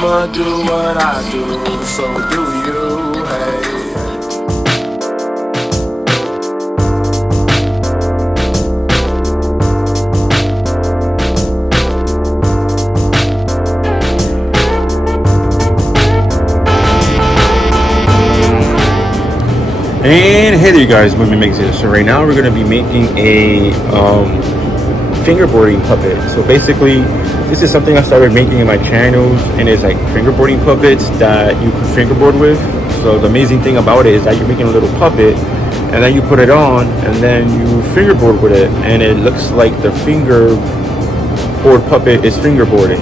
I'ma do what I do, so do you, hey. And hey there, you guys, Movie Makes It. So right now we're gonna be making a fingerboarding puppet. So basically, this is something I started making in my channels, and it's like fingerboarding puppets that you can fingerboard with. So the amazing thing about it is that you're making a little puppet, and then you put it on, and then you fingerboard with it, and it looks like the fingerboard puppet is fingerboarding.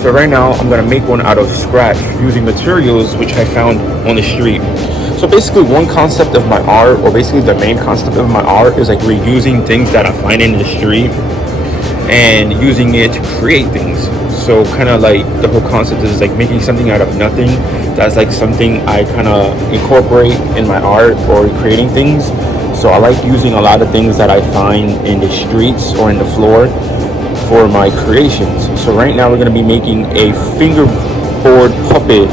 So right now I'm gonna make one out of scratch using materials which I found on the street. So basically, one concept of my art, or basically the main concept of my art, is like reusing things that I find in the street and using it to create things. So kind of like the whole concept is like making something out of nothing. That's like something I kind of incorporate in my art or creating things. So I like using a lot of things that I find in the streets or in the floor for my creations. So right now we're going to be making a fingerboard puppet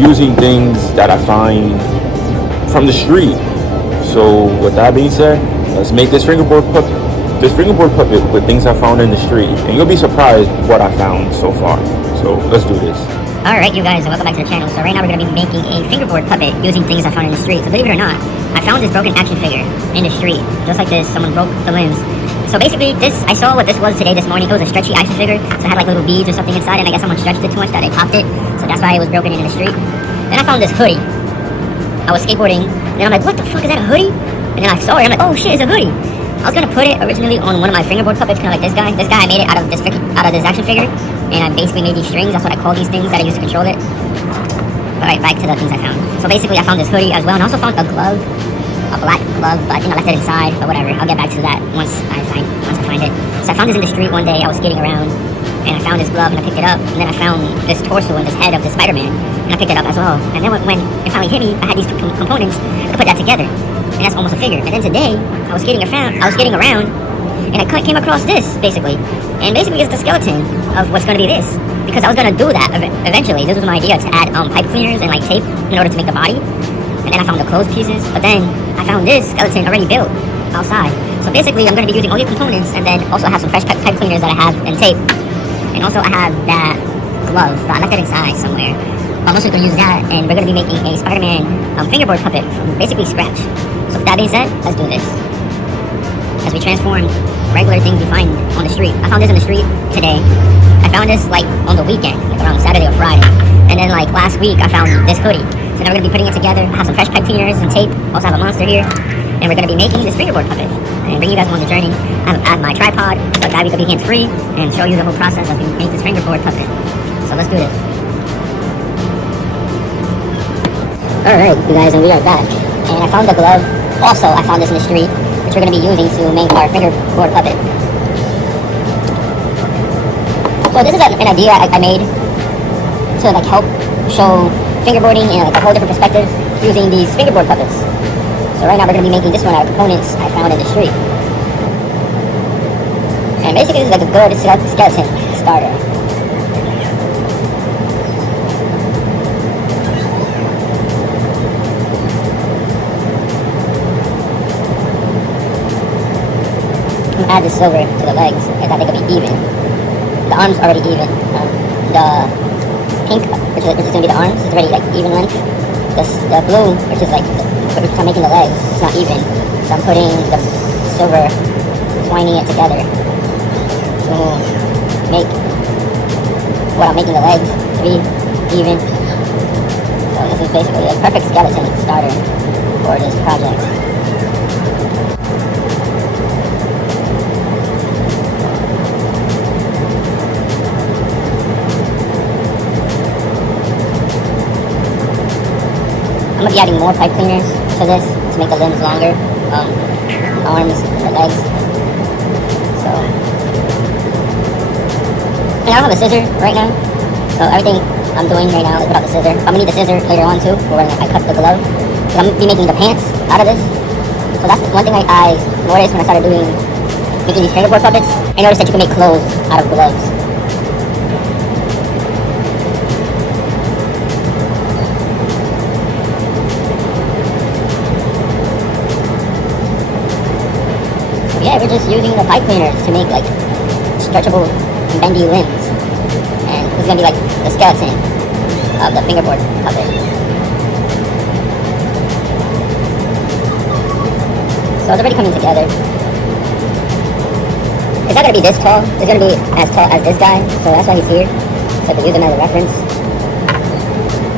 using things that I find from the street. So with that being said, let's make this fingerboard puppet with things I found in the street, and you'll be surprised what I found so far. So let's do this. Alright you guys, and welcome back to the channel. So right now we're going to be making a fingerboard puppet using things I found in the street. So believe it or not, I found this broken action figure in the street, just like this. Someone broke the limbs. So basically I saw what this was today, this morning. It was a stretchy action figure, so it had like little beads or something inside, and I guess someone stretched it too much that they popped it. So that's why it was broken in the street. Then I found this hoodie. I was skateboarding, and then I'm like, what the fuck, is that a hoodie? And then I saw it, I'm like, oh shit, it's a hoodie. I was gonna put it originally on one of my fingerboard puppets, kind of like this guy. This guy, I made it out of this action figure, and I basically made these strings. That's what I call these things that I use to control it. Alright, back to the things I found. So basically, I found this hoodie as well, and I also found a glove, a black glove, but I think I left it inside, but whatever. I'll get back to that once I find it. So I found this in the street one day. I was skating around, and I found this glove, and I picked it up, and then I found this torso and this head of the Spider-Man, and I picked it up as well. And then when it finally hit me, I had these two components. I could put that together, and that's almost a figure. And then today, I was skating around, and I came across this, basically. And basically, it's the skeleton of what's going to be this. Because I was going to do that eventually. This was my idea, to add pipe cleaners and like tape in order to make the body. And then I found the clothes pieces, but then I found this skeleton already built outside. So basically, I'm going to be using all these components, and then also I have some fresh pipe cleaners that I have and tape. And also I have that glove, but I left it inside somewhere. I'm also going to use that, and we're going to be making a Spider-Man fingerboard puppet from basically scratch. So with that being said, let's do this. As we transform regular things we find on the street. I found this in the street today. I found this like on the weekend, like around Saturday or Friday. And then like last week I found this hoodie. So now we're going to be putting it together. I have some fresh pipe cleaners and tape. Also have a monster here. And we're going to be making this fingerboard puppet and bring you guys on the journey. I have my tripod, so that we could be hands-free and show you the whole process as we make this fingerboard puppet. So let's do this. Alright, you guys, and we are back. And I found the glove. Also, I found this in the street, which we're going to be using to make our fingerboard puppet. So this is an idea I made to like help show fingerboarding in like a whole different perspective using these fingerboard puppets. So right now we're going to be making this one out of components I found in the street. And basically this is like a good skeleton starter. I'm going to add the silver to the legs so that they could be even. The arms are already even. The pink, which is going to be the arms, is already like even length. The blue, which is like I'm making the legs, it's not even. So I'm putting the silver, twining it together to make what I'm making the legs to be even. So this is basically a perfect skeleton starter for this project. I'm going to be adding more pipe cleaners to this to make the limbs longer, arms, the legs. So, I don't have a scissor right now, so everything I'm doing right now is without the scissor. I'm going to need the scissor later on too, for when I cut the glove. So I'm going to be making the pants out of this. So that's one thing I noticed when I started making these fingerboard puppets. I noticed that you can make clothes out of gloves. yeah, we're just using the pipe cleaners to make like stretchable, bendy limbs. And this is gonna be like the skeleton of the fingerboard puppet. So it's already coming together. It's not gonna be this tall. It's gonna be as tall as this guy. So that's why he's here. So to use him as a reference.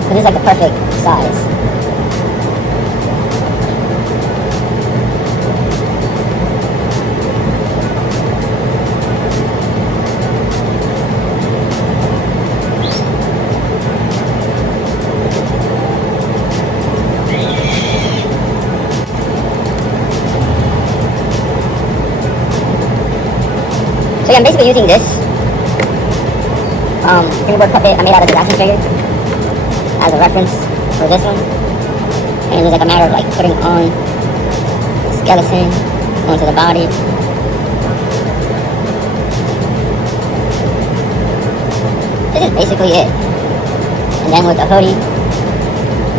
So this is like the perfect size. So yeah, I'm basically using this fingerboard puppet I made out of the action figure as a reference for this one. And it's like a matter of like putting on the skeleton onto the body. This is basically it. And then with the hoodie,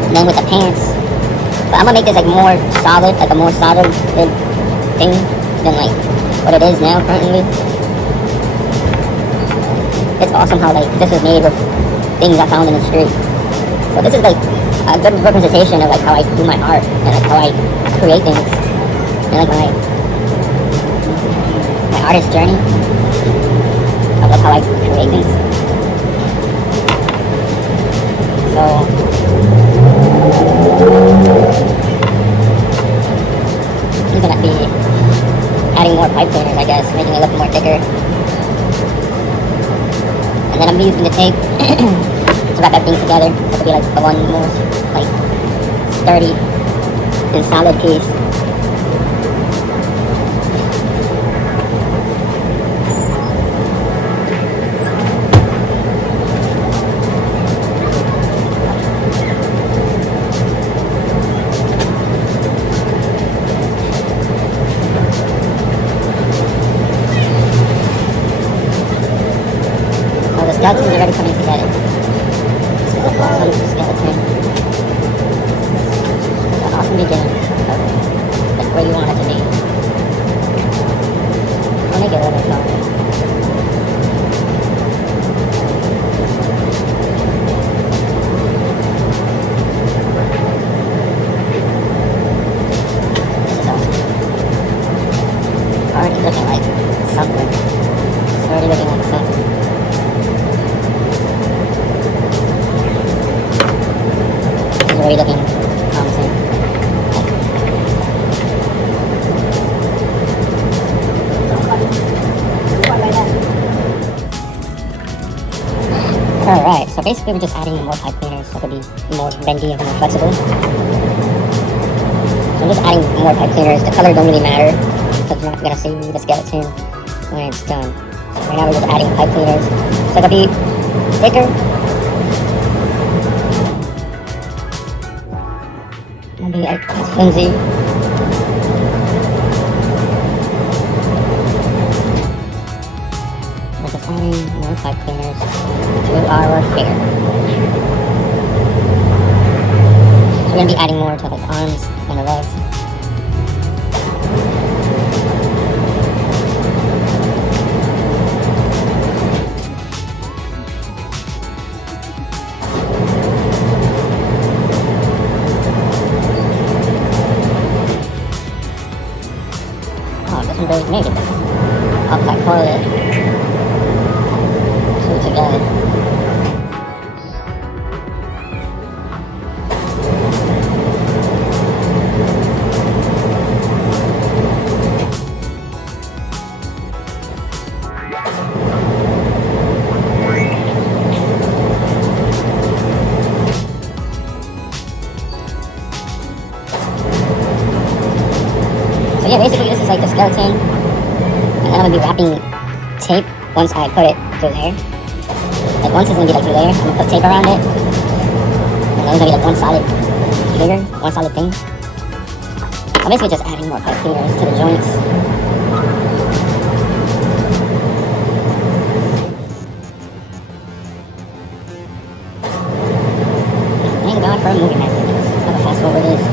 and then with the pants. But I'm gonna make this like more solid, like a more solid thing than like what it is now currently. It's awesome how like this was made with things I found in the street. So this is like a good representation of like how I do my art and like how I create things and like my artist journey of like how I create things. So I'm gonna be adding more pipe cleaners, I guess, making it look more thicker. And then I'm using the tape to wrap everything together. This will be like the one most like sturdy and solid piece. The skeleton is already coming together. This is an awesome skeleton. An awesome beginning of like where you want it to be. I'll make it a little taller. This is already looking like something. It's already looking like something. Already looking promising. Alright, so basically we're just adding more pipe cleaners so it could be more bendy and more flexible. So I'm just adding more pipe cleaners. The color don't really matter because you're not going to see the skeleton when it's done. So right now we're just adding pipe cleaners so it could be thicker. Maybe like flimsy. We're just adding more pipe cleaners to our figure. So we're gonna be adding more to like the arms and the legs. Very negative. I'll cut toilet two together. So yeah, basically this is like the skeleton, and then I'm gonna be wrapping tape once I put it through there. Like once it's gonna be like through there, I'm gonna put tape around it, and then it's gonna be like one solid figure, one solid thing. I'm basically just adding more pipe cleaners to the joints. Thank God for a movie method. Have a fast forward this.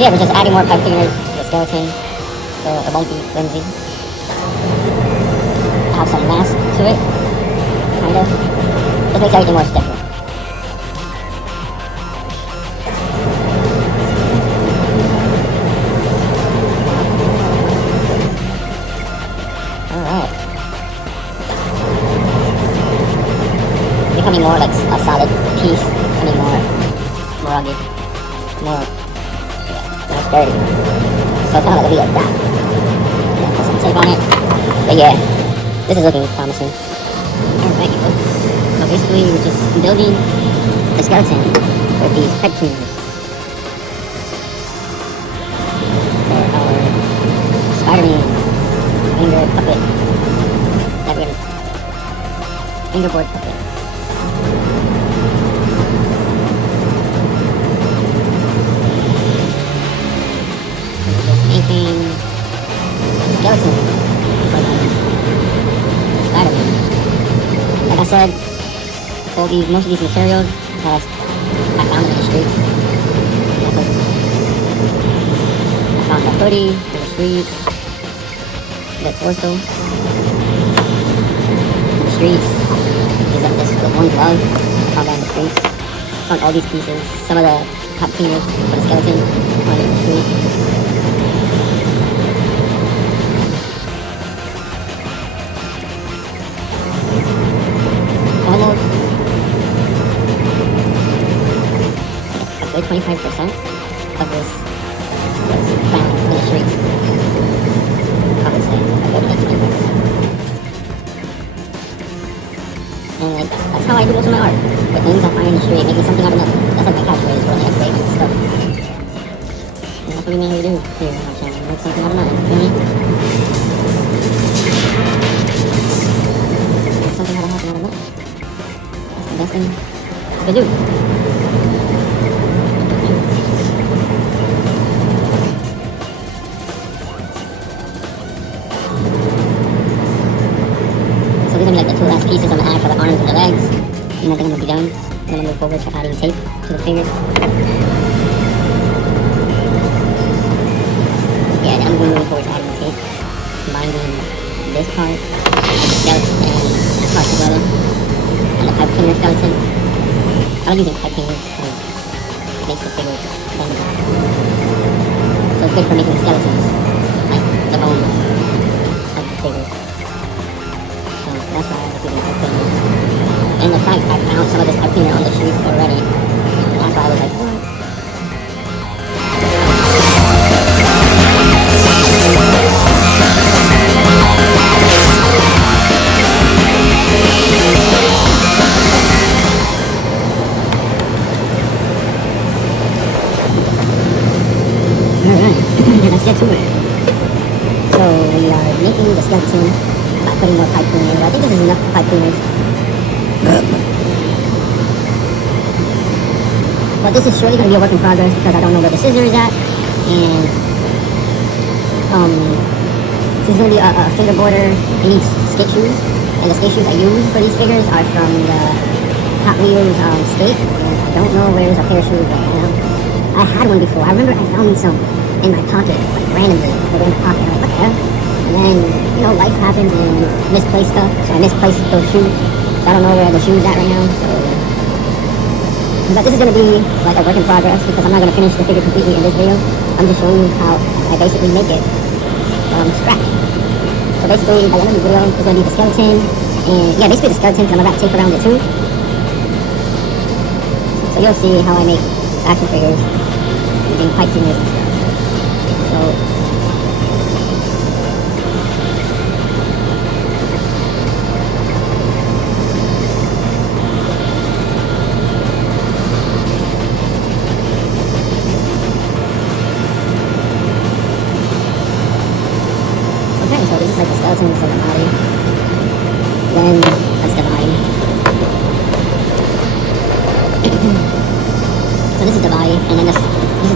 So yeah, we're just adding more pipe cleaners to the skeleton, so it won't be flimsy. Have some mass to it, kind of. Just makes everything more stiffer. Alright. Becoming more like a solid piece, becoming more rugged, more sturdy. So it's kind of like a wheel that. Yeah, put some tape on it. But yeah, this is looking promising. Alright, folks. So basically, we're just building the skeleton with these pipe cleaners for our Spider-Man finger puppet. That we're fingerboard puppet. Making skeleton for Spider-Man. Like I said, most of these materials I found them in the streets. I found the hoodie in the street, the torso in the streets. There's this one glove I found that in the streets. I found all these pieces. Some of the top cleaners for the skeleton I found it in the street. Almost a good 25% of this was found in the streets. I would say a good like 25%. And like that's how I do most of my art. With things I find in the street, making something out of nothing. That's like my catchphrase for like creating stuff. And that's what we mainly do here on our channel. Make something out of nothing. You know what I mean? Make something out of nothing. Best thing to do. So these are like the two last pieces I'm gonna add for the arms and the legs, and then I'm gonna be done. Then I'm gonna move forward to adding tape to the fingers. Yeah, then I'm gonna move forward to adding tape, binding this part, skeleton, and this part together. And the pipe cleaner skeleton. I was using pipe cleaners to make the figure bendable. So it's good for making skeletons, like the bones of the figure. So that's why I was using pipe cleaners. And the fact I found some of this pipe cleaner on the streets already, that's why I was like, what? Let's get to it. So we are making the skeleton by putting more pipe cleaners. I think this is enough pipe cleaners. But this is surely going to be a work in progress because I don't know where the scissor is at. And this is going to be a fingerboarder. It needs skate shoes. And the skate shoes I use for these figures are from the Hot Wheels skate. And I don't know where's a pair of shoes right now. I had one before. I remember I found some in my pocket, like randomly. They were in my pocket. I'm like, what the hell? And then, you know, life happens and misplaced stuff. So I misplaced those shoes. So I don't know where the shoes at right now. So, but this is going to be like a work in progress because I'm not going to finish the figure completely in this video. I'm just showing you how I basically make it from scratch. So basically, by the end of the video, it's going to be the skeleton. And yeah, basically the skeleton because I'm about to tape around it too. So you'll see how I make action figures using pipe cleaners and stuff. So okay, so this is like the skeleton, this is like the body. Then that's the body. So this is the body, and then this is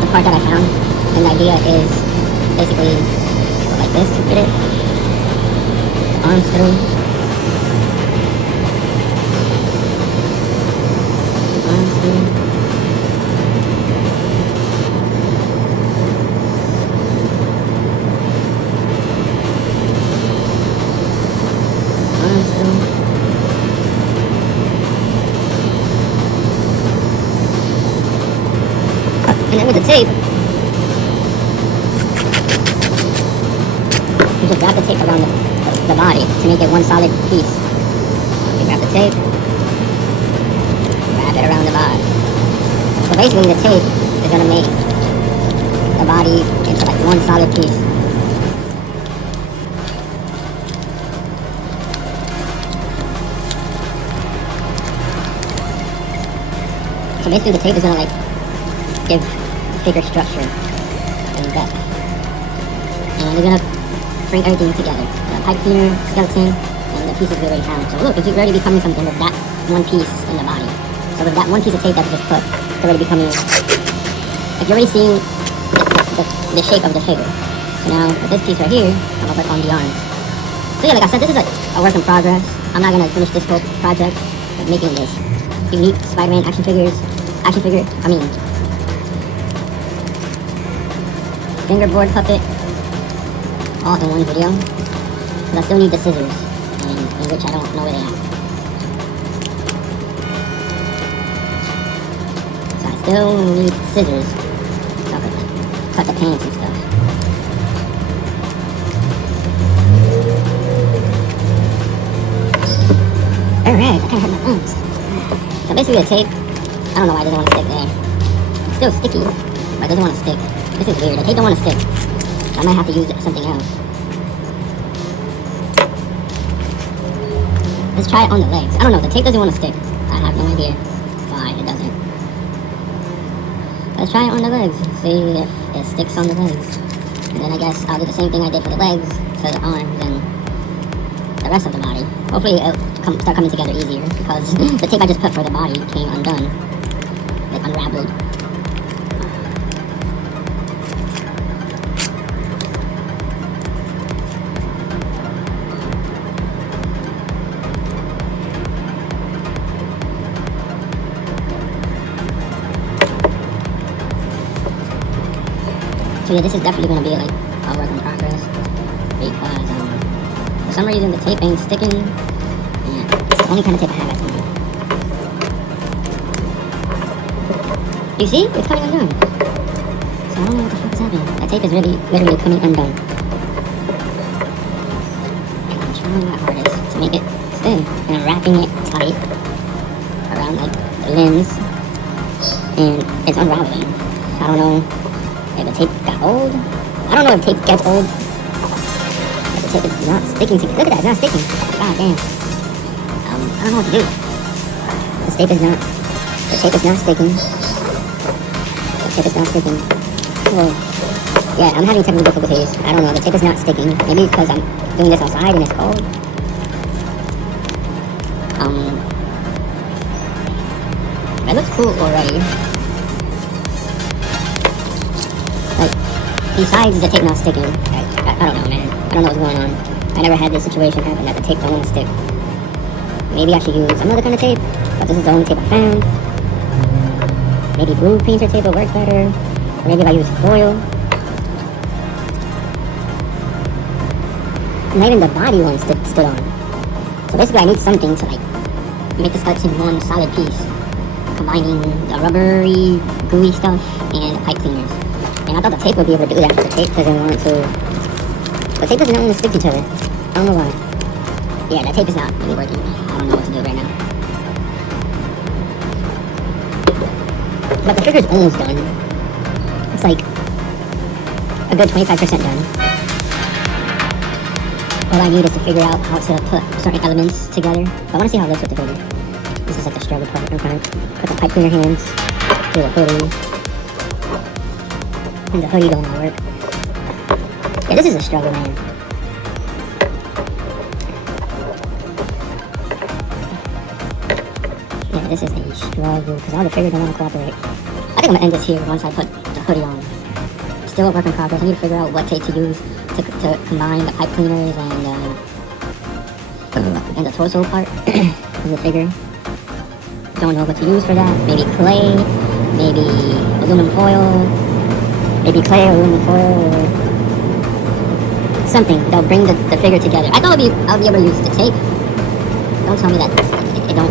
the part that I found. And the idea is basically go like this to fit it. Arms through. Arms through. And then with the tape, you just wrap the tape around the body to make it one solid piece. You grab the tape, wrap it around the body. So basically the tape is going to make the body into like one solid piece. So basically the tape is going to like give figure structure and depth. And it's going to bring everything together. The pipe cleaner, skeleton, and the pieces we already have. So look, it's already becoming something with that one piece in the body. So with that one piece of tape that we just put, it's already becoming, like you're already seeing the shape of the figure. So now with this piece right here, I'm gonna put on the arms. So yeah, like I said, this is a work in progress. I'm not gonna finish this whole project of making this unique Spider-Man action figure, fingerboard puppet, all in one video. But I still need the scissors, in which I don't know where they are. So I still need scissors to cut the pants and stuff. Alright, I kinda hurt my arms. So basically the tape, I don't know why it doesn't want to stick there. It's still sticky, but it doesn't want to stick. This is weird, the tape don't want to stick. So I might have to use something else. Let's try it on the legs. I don't know, the tape doesn't want to stick. I have no idea why it doesn't. Let's try it on the legs, see if it sticks on the legs. And then I guess I'll do the same thing I did for the legs to the arms and the rest of the body. Hopefully it'll start coming together easier because the tape I just put for the body came undone. It unraveled. So yeah, this is definitely going to be like a work in progress because for some reason the tape ain't sticking. Yeah, it's the only kind of tape I have at the moment. You see? It's coming undone. So I don't know what the fuck is happening. That tape is really, literally coming undone. And I'm trying my hardest to make it stay. And I'm wrapping it tight around like the limbs. And it's unraveling. I don't know if the tape got old. I don't know if tape gets old. But the tape is not sticking together. Look at that, it's not sticking. God damn. I don't know what to do. The tape is not sticking. The tape is not sticking. Well, yeah, I'm having technical difficulties. I don't know, the tape is not sticking. Maybe because I'm doing this outside and it's cold. It looks cool already. Besides the tape not sticking, I don't know, man. I don't know what's going on. I never had this situation happen that the tape don't want to stick. Maybe I should use some other kind of tape, but this is the only tape I found. Maybe blue painter tape will work better. Or maybe if I use foil. Not even the body one stood on. So basically I need something to like make the skeleton one solid piece, combining the rubbery, gooey stuff and the pipe cleaners. And I thought the tape would be able to do that, but the tape doesn't want to. The tape doesn't want to stick to each other. I don't know why. Yeah, that tape is not really working. I don't know what to do right now. But the figure's almost done. It's like a good 25% done. All I need is to figure out how to put certain elements together. But I want to see how it looks with the hoodie. This is like the struggle part. Okay. Put the pipe cleaner hands through the hoodie. And the hoodie don't want to work. Yeah, this is a struggle, man. Yeah, this is a struggle because all the figures don't want to cooperate. I think I'm gonna end this here once I put the hoodie on. Still a work in progress. I need to figure out what tape to use to combine the pipe cleaners and the torso part of the figure. Don't know what to use for that. Maybe clay, maybe aluminum foil. Maybe clay or aluminum foil or something that'll bring the figure together. I thought I'll be able to use the tape. Don't tell me that it don't.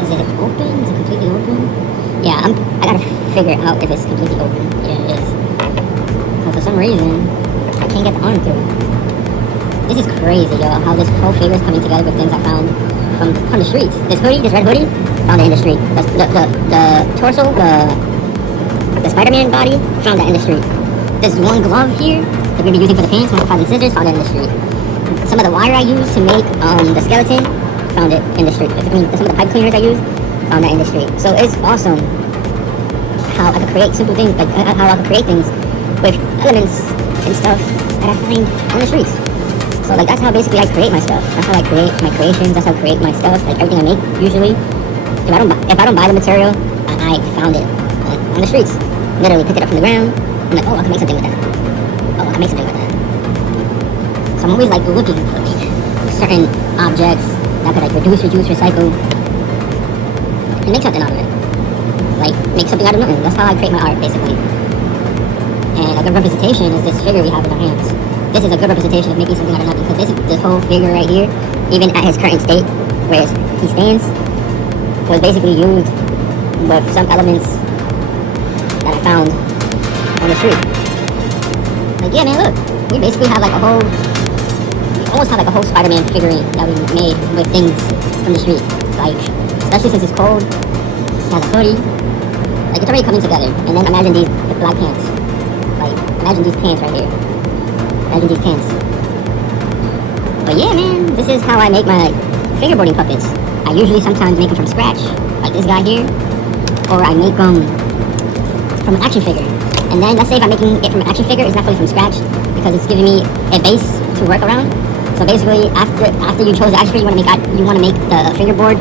Is it open? Is it completely open? Yeah, I gotta figure out if it's completely open. Yeah, it is. But for some reason, I can't get the arm through. This is crazy, yo. How this whole figure is coming together with things I found from the streets. This hoodie, this red hoodie, found it in the street. The torso, the Spider-Man body, found that in the street. This one glove here that we're gonna be using for the pants, 105 scissors, found it in the street. Some of the wire I used to make the skeleton, found it in the street. I mean, some of the pipe cleaners I used, found that in the street. So it's awesome how I could create simple things, like how I could create things with elements and stuff that I find on the streets. So like that's how basically I create my stuff. That's how I create my creations. That's how I create my stuff. Like everything I make usually. If I don't buy the material, I found it like on the streets. Literally picked it up from the ground. I'm like, oh, I can make something with that. Oh, I can make something with that. So I'm always like looking for like certain objects that could like reduce, recycle, and make something out of it. Like make something out of nothing. That's how I create my art basically. And a good representation is this figure we have in our hands. This is a good representation of making something out of nothing, because this whole figure right here, even at his current state, where he stands, was basically used with some elements that I found on the street. Like, yeah, man, look, we basically have like we almost have like a whole Spider-Man figurine that we made with things from the street. Like, especially since it's cold, it has a hoodie, like it's already coming together. And then imagine the black pants. Like, imagine these pants right here. Imagine these pants. But yeah, man, this is how I make my fingerboarding puppets. I usually sometimes make them from scratch, like this guy here, or I make them from an action figure. And then let's say if I'm making it from an action figure, it's not fully from scratch because it's giving me a base to work around. So basically, after you chose the action figure, you want to make the fingerboard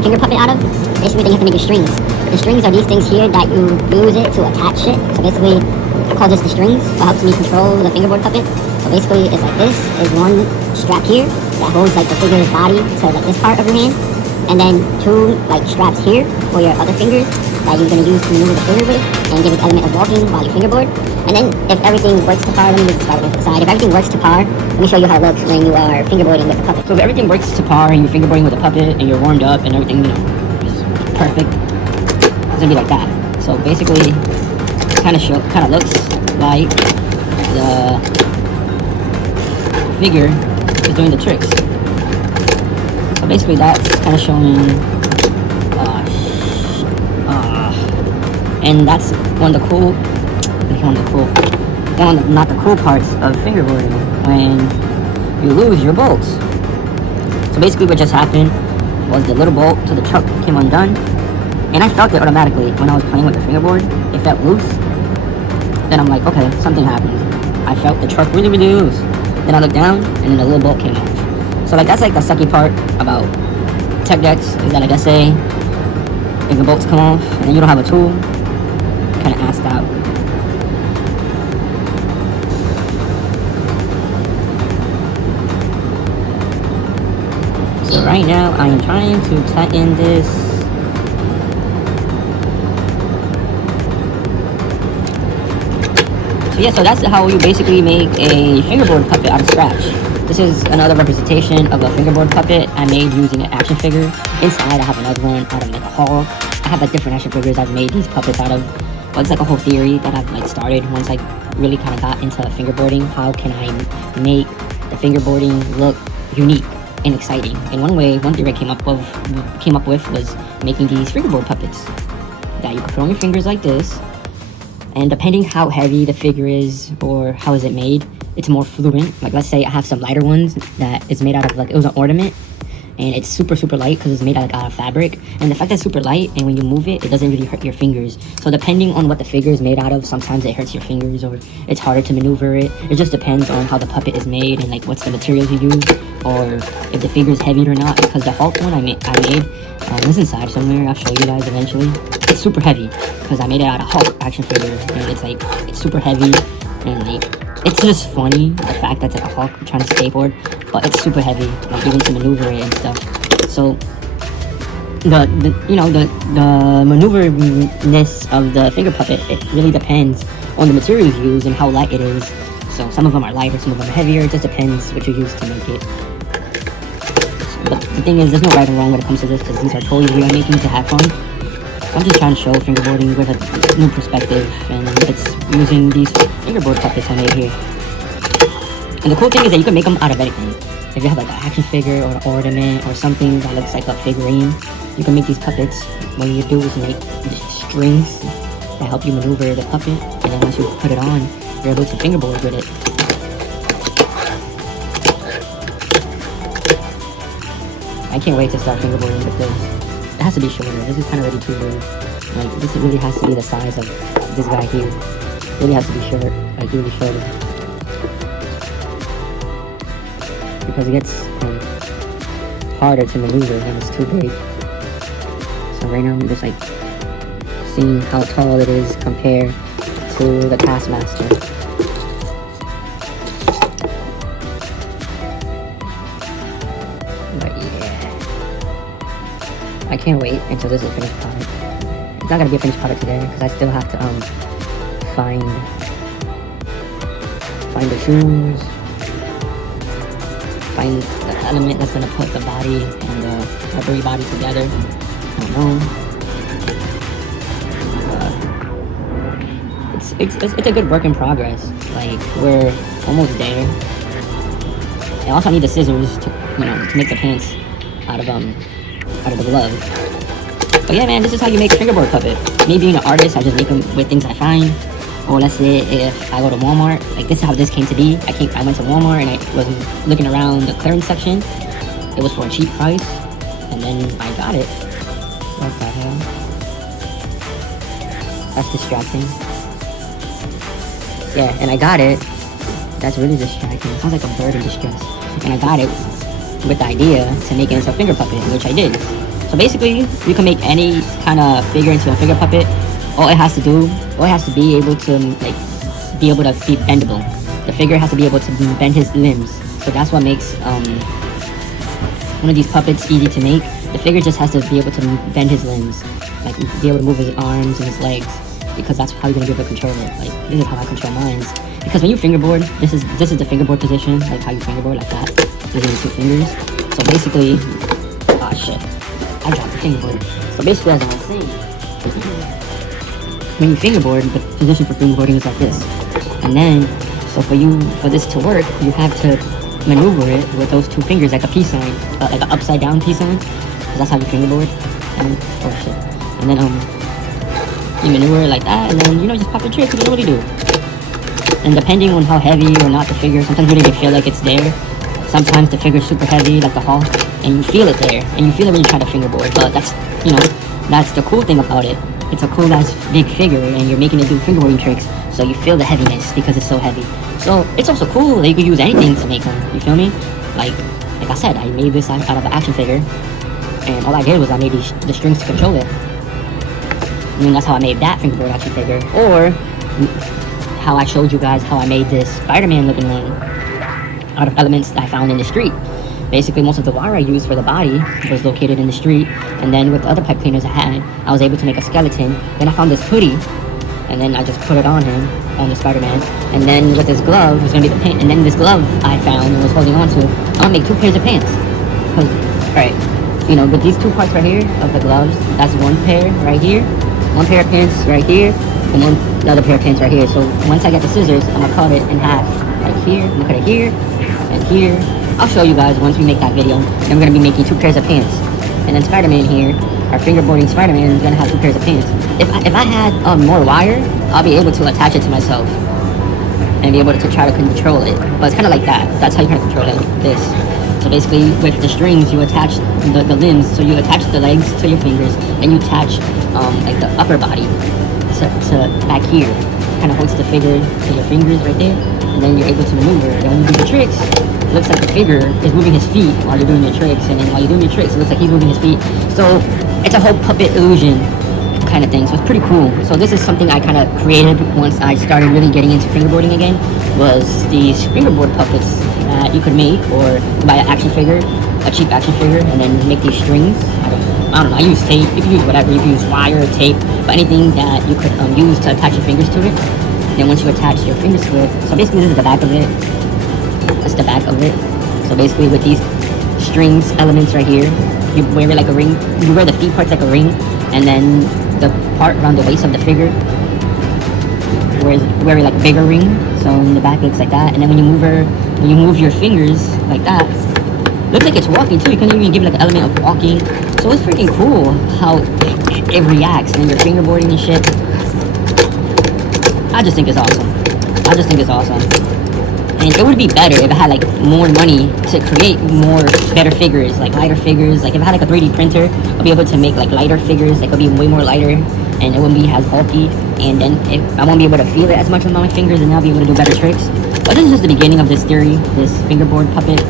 finger puppet out of. Basically, then you have to make your strings. The strings are these things here that you use it to attach it. So basically, I call this the strings. It helps me control the fingerboard puppet. So basically, it's like this. There's one strap here that holds like the figure's body to like this part of your hand, and then two like straps here for your other fingers that you're gonna use to maneuver the finger with and give it element of walking while you fingerboard. And then if everything works to par, let me move the Spider-Man to the side. If everything works to par, let me show you how it looks when you are fingerboarding with the puppet. So if everything works to par and you're fingerboarding with the puppet and you're warmed up and everything, you know, is perfect, it's gonna be like that. So basically, kind of looks like the figure is doing the tricks. So basically, that's kind of showing. And that's not the cool parts of fingerboarding, when you lose your bolts. So basically what just happened was the little bolt to the truck came undone, and I felt it automatically when I was playing with the fingerboard. It felt loose. Then I'm like, okay, something happened. I felt the truck really loose. Then I looked down, and then the little bolt came off. So like that's like the sucky part about tech decks, is that like I say, if the bolts come off and then you don't have a tool, kind of assed out. So right now I am trying to tighten this. So yeah, so that's how you basically make a fingerboard puppet out of scratch. This is another representation of a fingerboard puppet I made using an action figure. Inside I have another one out of like a Hulk. I have like different action figures I've made these puppets out of. But it's like a whole theory that I've like started once I really kind of got into fingerboarding. How can I make the fingerboarding look unique and exciting? And one theory I came up with was making these fingerboard puppets that you can put on your fingers like this, and depending how heavy the figure is or how is it made, it's more fluent. Like let's say I have some lighter ones that is made out of like, it was an ornament, and it's super light because it's made out of fabric. And the fact that it's super light, and when you move it, it doesn't really hurt your fingers. So depending on what the figure is made out of, sometimes it hurts your fingers or it's harder to maneuver it. It just depends on how the puppet is made and like what's the materials you use, or if the figure is heavy or not. Because the Hulk one I made it's inside somewhere. I'll show you guys eventually. It's super heavy because I made it out of Hulk action figure, and it's super heavy, and like it's just funny the fact that it's like a Hulk trying to skateboard, but it's super heavy, like even to maneuver it and stuff. So the maneuverableness of the finger puppet, it really depends on the materials used and how light it is. So some of them are lighter, some of them are heavier. It just depends what you use to make it. But the thing is, there's no right or wrong when it comes to this, because these are toys we are making to have fun. I'm just trying to show fingerboarding with a new perspective, and it's using these fingerboard puppets I made here. And the cool thing is that you can make them out of anything. If you have like an action figure or an ornament or something that looks like a figurine, you can make these puppets. What you do is make strings that help you maneuver the puppet, and then once you put it on, you're able to fingerboard with it. I can't wait to start fingerboarding with this. It has to be shorter. This is kind of already too big. Like, this really has to be the size of this guy here. It really has to be short, like really short. Because it gets harder to maneuver when it's too big. So right now I'm just like seeing how tall it is compared to the Taskmaster. But yeah, I can't wait until this is a finished product. It's not gonna be a finished product today because I still have to find the shoes, find the element that's gonna put the body and the rubbery body together. I don't know. It's a good work in progress. Like, we're almost there. I also need the scissors to make the pants out of the glove. But yeah, man, this is how you make a fingerboard puppet. Me being an artist, I just make them with things I find. Or let's say if I go to Walmart, like this is how this came to be. I went to Walmart and I was looking around the clearance section. It was for a cheap price, and then I got it. What the hell? That's distracting. Yeah, and I got it. That's really distracting. It sounds like a bird in distress. And I got it with the idea to make it into a finger puppet, which I did. So basically, you can make any kind of figure into a finger puppet. All it has to be able to be bendable. The figure has to be able to bend his limbs. So that's what makes one of these puppets easy to make. The figure just has to be able to bend his limbs, like be able to move his arms and his legs, because that's how you're gonna be able to control it. Like, this is how I control mine. Because when you fingerboard, this is the fingerboard position, like how you fingerboard, like that, using the two fingers. So basically, ah shit, I dropped the fingerboard. So basically, as I was saying, when you fingerboard, the position for fingerboarding is like this. And then, so for this to work, you have to maneuver it with those two fingers, like a peace sign, like an upside down peace sign. Because that's how you fingerboard. And oh shit. And then you maneuver it like that, and then just pop your trick, what do you do? And depending on how heavy or not the figure, sometimes you don't even feel like it's there. Sometimes the figure's super heavy, like the Hulk, and you feel it there, and you feel it when you try to fingerboard. But that's the cool thing about it. It's a cool ass big figure, and you're making it do fingerboarding tricks, so you feel the heaviness because it's so heavy. So it's also cool that you can use anything to make them. You feel me? Like I said, I made this out of an action figure, and all I did was I made the strings to control it. I mean, that's how I made that fingerboard action figure. Or how I showed you guys how I made this Spider-Man looking one out of elements that I found in the street. Basically, most of the wire I used for the body was located in the street, and then with the other pipe cleaners I had, I was able to make a skeleton. Then I found this hoodie, and then I just put it on him, on the Spider-Man. And then with this glove, was gonna be the pant. And then this glove I found and was holding on to, I'm gonna make 2 pairs of pants. Alright, with these 2 parts right here of the gloves, that's 1 pair right here, 1 pair of pants right here, and then another pair of pants right here. So once I get the scissors, I'm gonna cut it in half. Like here, I'm gonna cut it here, and here. I'll show you guys once we make that video. Then we're gonna be making 2 pairs of pants. And then Spider-Man here, our fingerboarding Spider-Man is gonna have 2 pairs of pants. If I had more wire, I'll be able to attach it to myself and be able to try to control it. But it's kind of like that. That's how you kind of control it, like this. So basically, with the strings, you attach the limbs. So you attach the legs to your fingers, and you attach like the upper body to back here. Kind of holds the figure to your fingers right there, and then you're able to maneuver. And when you do the tricks, it looks like the figure is moving his feet while you're doing your tricks, and then while you're doing your tricks, it looks like he's moving his feet. So it's a whole puppet illusion kind of thing. So it's pretty cool. So this is something I kind of created once I started really getting into fingerboarding again. Was these fingerboard puppets that you could make, or buy an action figure, a cheap action figure, and then make these strings. I don't know. I use tape. You can use whatever. You can use wire, tape, but anything that you could use to attach your fingers to it. Then once you attach your fingers to it, so basically this is the back of it. That's the back of it. So basically with these strings elements right here, you wear it like a ring. You wear the feet parts like a ring, and then the part around the waist of the figure, where like a bigger ring. So in the back it looks like that, and then when you move your fingers like that, looks like it's walking too. You can even give it like an element of walking. So it's freaking cool how it reacts, and your fingerboarding and shit. I just think it's awesome. And it would be better if it had like more money to create better figures, like lighter figures. Like if it had like a 3D printer, I'll be able to make like lighter figures. Like it'll be way more lighter, and it won't be as bulky. And then I won't be able to feel it as much with my fingers, and I'll be able to do better tricks. But this is just the beginning of this theory, this fingerboard puppet.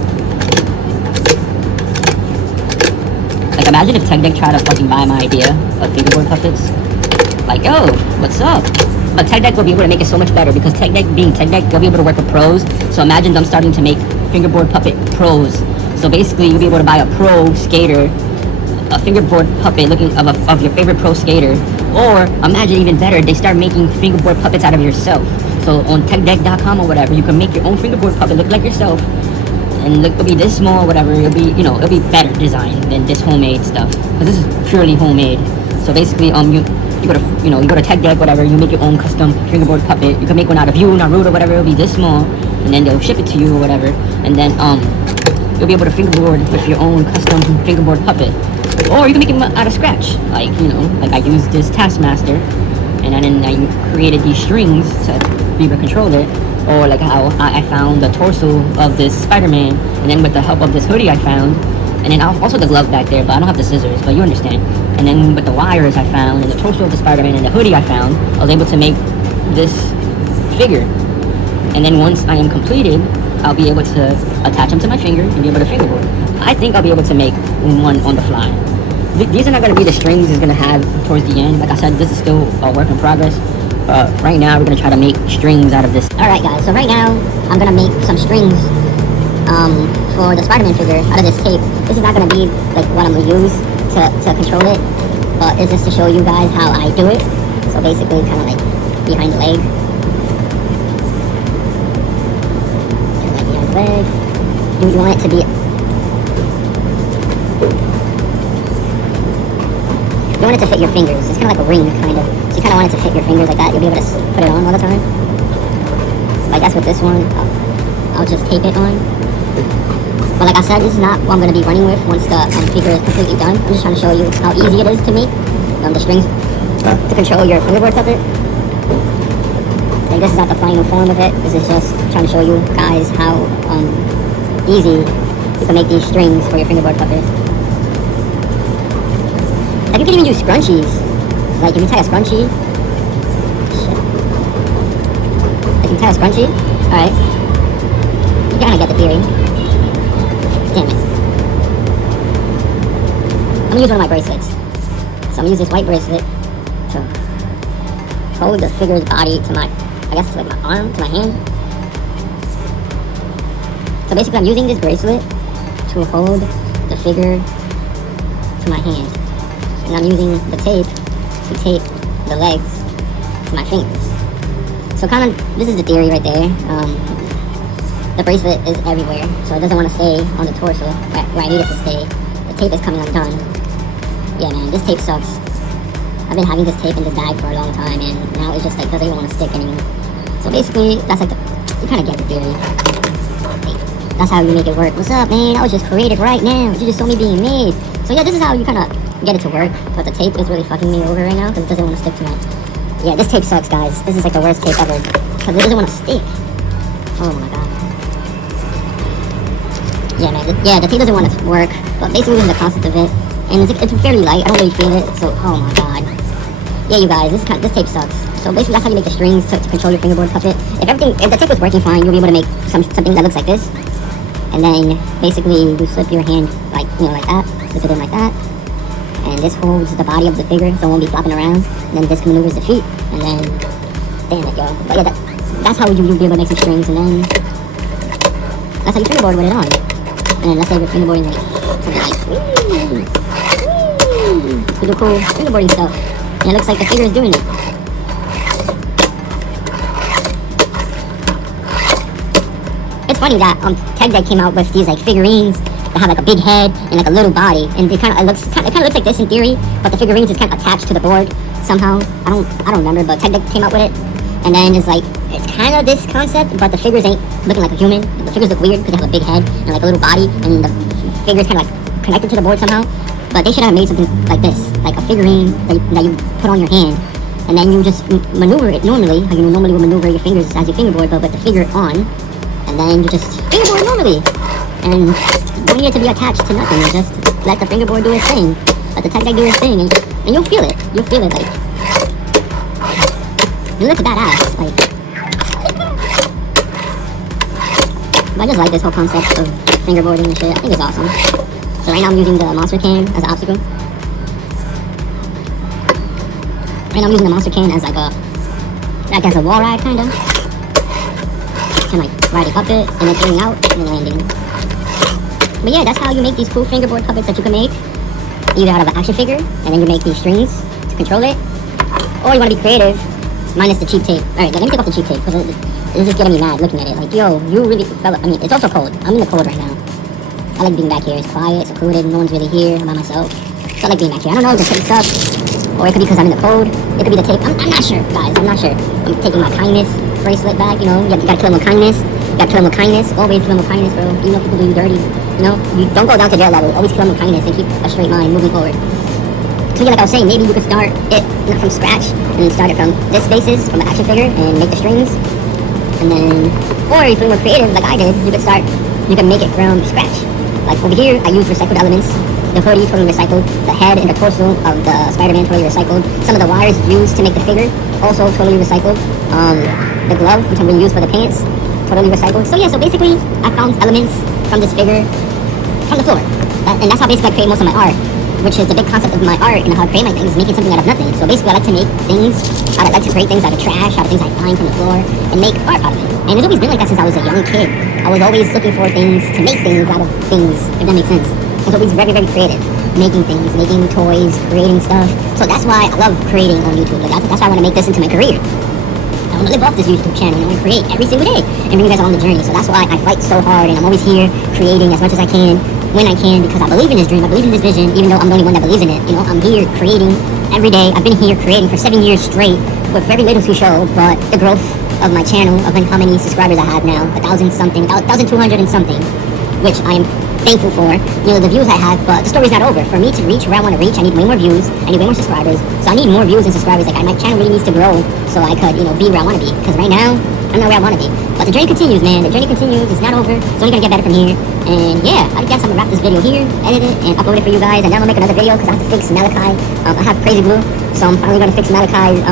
Like imagine if Tech Deck tried to fucking buy my idea of fingerboard puppets. Like, yo, what's up? But Tech Deck will be able to make it so much better, because Tech Deck being Tech Deck, they'll be able to work with pros. So imagine them starting to make fingerboard puppet pros. So basically, you'll be able to buy a pro skater, a fingerboard puppet looking of your favorite pro skater. Or imagine even better, they start making fingerboard puppets out of yourself. So on techdeck.com or whatever, you can make your own fingerboard puppet look like yourself, and it'll be this small, whatever. It'll be, it'll be better designed than this homemade stuff, because this is purely homemade. So basically, you go to Tech Deck, whatever, you make your own custom fingerboard puppet. You can make one out of you, Naruto, whatever. It'll be this small, and then they'll ship it to you or whatever, and then you'll be able to fingerboard with your own custom fingerboard puppet. Or you can make it out of scratch, like like I used this Taskmaster, and then I created these strings to be able to control it. Or like how I found the torso of this Spider-Man, and then with the help of this hoodie I found, and then also the glove back there, but I don't have the scissors, but you understand. And then with the wires I found, and the torso of the Spider-Man, and the hoodie I found, I was able to make this figure. And then once I am completed, I'll be able to attach them to my finger and be able to fingerboard. I think I'll be able to make one on the fly. These are not going to be the strings it's going to have towards the end. Like I said, this is still a work in progress. Right now, we're going to try to make strings out of this. Alright guys, so right now, I'm going to make some strings for the Spider-Man figure out of this tape. This is not going to be like what I'm going to use to control it, but it's just to show you guys how I do it. So basically, kind of like behind the leg. Do you want it to be... You want it to fit your fingers. It's kind of like a ring, kind of. So you kind of want it to fit your fingers like that. You'll be able to put it on all the time. Like that's with this one. I'll just tape it on. But like I said, this is not what I'm going to be running with once the figure is completely done. I'm just trying to show you how easy it is to make the strings to control your fingerboard puppet. Like this is not the final form of it. This is just trying to show you guys how easy you can make these strings for your fingerboard puppet. Like you can even use scrunchies. Like if you tie a scrunchie. Shit. Like you tie a scrunchie. Alright. You kinda get the theory. Damn it. I'm gonna use one of my bracelets. So I'm gonna use this white bracelet to hold the figure's body to my, I guess like my arm, to my hand. So basically I'm using this bracelet to hold the figure to my hand. And I'm using the tape to tape the legs to my fingers. So kind of, this is the theory right there. The bracelet is everywhere, so it doesn't want to stay on the torso where I need it to stay. The tape is coming undone. Yeah man, this tape sucks. I've been having this tape in this bag for a long time, and now it just like doesn't even want to stick anymore. So basically, that's like you kind of get the theory. That's how you make it work. What's up, man? I was just creative right now. You just saw me being made. So yeah, this is how you kind of get it to work. But the tape is really fucking me over right now because it doesn't want to stick to my... Yeah, this tape sucks, guys. This is like the worst tape ever because it doesn't want to stick. Oh my god. Yeah, man. Yeah, the tape doesn't want to work. But basically, this is the concept of it. And it's fairly light. I don't really feel it. So, oh my god. Yeah, you guys, this tape sucks. So basically, that's how you make the strings to control your fingerboard puppet. If the tape was working fine, you'll be able to make something that looks like this. And then basically, you slip your hand like like that. Slip it in like that. And this holds the body of the figure, so it won't be flopping around. And then this maneuvers the feet. And then, damn it, yo. But yeah, that's how you'll be able to make some strings. And then that's how you fingerboard with it on. And then let's say we're fingerboarding like something like we do cool fingerboarding stuff. And it looks like the figure is doing it. It's funny that Tech Deck came out with these like figurines that have like a big head and like a little body, and it kind of looks like this in theory, but the figurines is kind of attached to the board somehow. I don't remember, but Tech Deck came out with it, and then it's like it's kind of this concept, but the figures ain't looking like a human. The figures look weird because they have a big head and like a little body, and the figures kind of like connected to the board somehow. But they should have made something like this, like a figurine that you put on your hand, and then you just maneuver it normally, how you normally would maneuver your fingers as you fingerboard, but with the figure on, and then you just fingerboard normally, and you don't need it to be attached to nothing. You just let the fingerboard do its thing, let the Tech Deck do its thing, and you'll feel it. You'll feel it, like, you look badass, like. But I just like this whole concept of fingerboarding and shit. I think it's awesome. So right now I'm using the monster can as an obstacle. Right now I'm using the monster can as like a wall ride kind of. Kind of like riding up it and then getting out and then landing. But yeah, that's how you make these cool fingerboard puppets that you can make either out of an action figure, and then you make these strings to control it, or you want to be creative minus the cheap tape. Alright, let me take off the cheap tape because it's just getting me mad looking at it. Like, yo, you really fella. I mean, it's also cold. I'm in the cold right now. I like being back here. It's quiet, it's secluded, no one's really here. I'm by myself. So I like being back here. I don't know if the tape's up, or it could be because I'm in the cold. It could be the tape. I'm not sure, guys. I'm not sure. I'm taking my kindness bracelet back, you know. You gotta kill them with kindness. You gotta kill them with kindness. Always kill them with kindness, bro. Even though people do you dirty. You know, you don't go down to their level. Always kill them with kindness and keep a straight line moving forward. So yeah, like I was saying, maybe you could start it not from scratch and start it from this basis, from an action figure, and make the strings. And then, or if you're more creative, like I did, you can make it from scratch. Like over here, I used recycled elements. The hoodie, totally recycled. The head and the torso of the Spider-Man, totally recycled. Some of the wires used to make the figure, also totally recycled. The glove, which I'm going to use for the pants, totally recycled. So yeah, so basically, I found elements from this figure from the floor. And that's how basically I create most of my art, which is the big concept of my art and how I create my things, making something out of nothing. So basically, I like to make things, I like to create things out of trash, out of things I find from the floor, and make art out of it. And it's always been like that since I was a young kid. I was always looking for things to make things out of things, if that makes sense. I was always very, very creative, making things, making toys, creating stuff. So that's why I love creating on YouTube. Like that's why I want to make this into my career. I want to live off this YouTube channel and I want to create every single day and bring you guys along the journey. So that's why I fight so hard and I'm always here creating as much as I can when I can, because I believe in this dream, I believe in this vision, even though I'm the only one that believes in it. You know, I'm here creating every day. I've been here creating for 7 years straight with very little to show, but the growth of my channel, of how many subscribers I have now, 1,000 something, 1,200 and something, which I am thankful for, you know, the views I have, but the story's not over. For me to reach where I want to reach, I need way more views, I need way more subscribers, so I need more views and subscribers. Like, my channel really needs to grow so I could, you know, be where I want to be, because right now, I'm not where I want to be. But the journey continues, man, the journey continues, it's not over, it's only going to get better from here, and yeah, I guess I'm going to wrap this video here, edit it, and upload it for you guys, and then I'm going to make another video, because I have to fix Malachi. I have crazy glue, so I'm finally going to fix Malachi's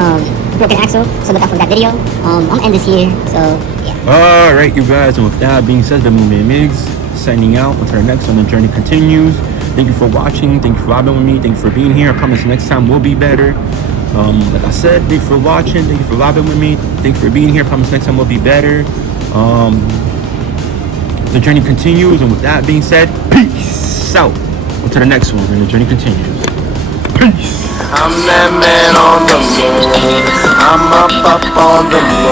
broken axle, so look out for that video. I'm going to end this here, so yeah. Alright, you guys, and with that being said, the Movement Migs signing out until the next one. The journey continues. Thank you for watching. Thank you for vibing with me. Thank you for being here. I promise next time will be better. Like I said, thank you for watching. Thank you for vibing with me. Thank you for being here. I promise next time will be better. The journey continues, and with that being said, peace out until the next one, and the journey continues. Peace. I'm that man on the moon. I'm up on the moon.